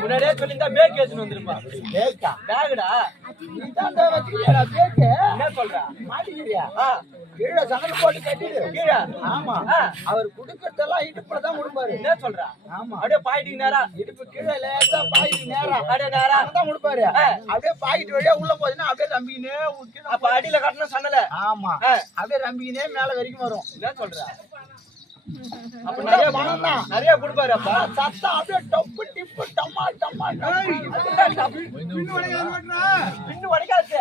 முன்னாடியே சொல்லிருந்தா பேக் ஏத்துன்னு வந்திருப்பான். பேகுடா என்ன சொல்ற? மாட்டிக்கிறியா? கீழே சணல் போட்டு கட்டிடு. கீழே ஆமா அவர் குடுக்கறதெல்லாம் இடுப்புலதான் கொடுப்பாரு. என்ன சொல்ற? ஆமா அப்படியே பாயிட்டு நேரா இடுப்பு கீழே லேசா பாயிட்டு நேரா அப்படியே நேரா தான் கொடுப்பாரு. அப்படியே பாயிட்டு வழியா உள்ள போதுன்னா அப்படியே ரம்பிக்கினே அப்ப அடியில கட்டணும் சன்னல. ஆமா அப்படியே ரம்பிக்கினே மேல வரைக்கும் வரும். என்ன சொல்ற? அப்ப நிறைய பணம் தான் நிறைய கொடுப்பாரு. அப்ப சத்தம் அப்படியே டப்பு டிப்பு டம்மா டம்மா பின்னு வடைக்காச்சு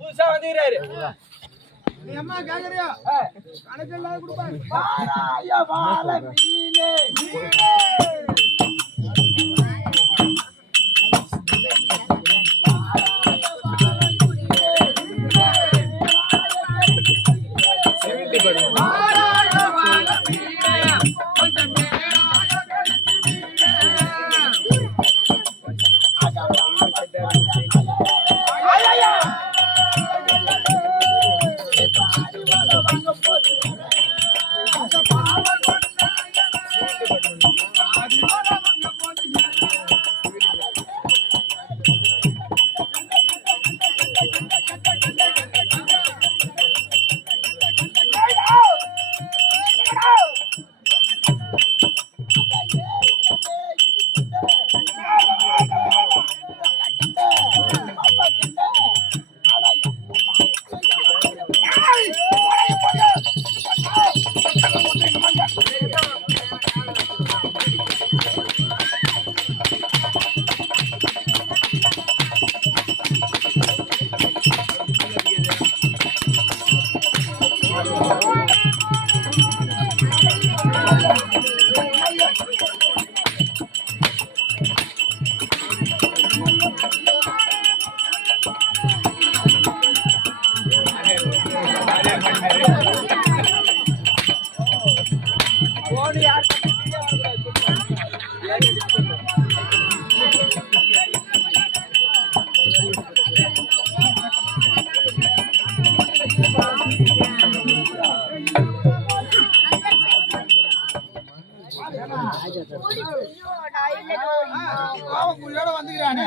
புதுசா வந்துக்கிறாரு. அம்மா கேக்குறியா? கணக்கு எல்லாம் கொடுப்பாரு. கோவக்குழியோட வந்துக்கிறானே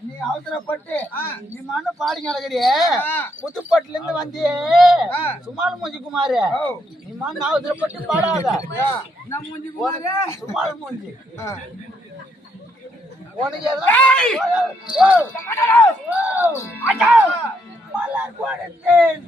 நீ அவசரப்பட்டு நீ மண்ணு பாடி கிடக்குறியே புதுப்பட்டுல இருந்து வந்தியே சுமால் மூஞ்சி குமாரு நீ மண்ணு அவசரப்பட்டு பாடாத சுமால் மூஞ்சி உனக்கு மலர் கொடுத்தேன்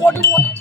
போட்டு